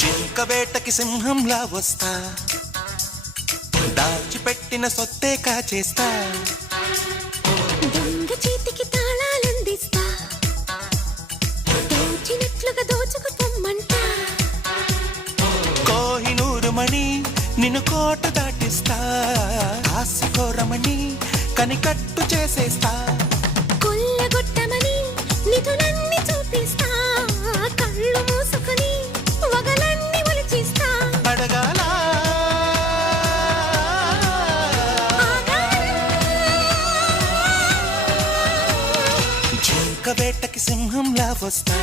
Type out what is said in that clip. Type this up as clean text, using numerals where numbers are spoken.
జింక వేటకి సింహంలా వస్తా, దాచిపెట్టిన సొత్తే కాచేస్తా, దొంగ చేతికి తాళాలందిస్తా, దోచినట్లుగా దోచుకుపోమ్మంట. కోహినూరు మణి నిన్ను కోట దాటిస్తా, ఆశకోరమణి కనికట్టు చేసేస్తా, కొల్లగొట్టమని నిధులన్నీ చూపిస్తా, కళ్ళు మూసుకొని వగలన్నీ ఒలిచిస్తా. అడగాల జింక వేటకి సింహంలా వస్తా.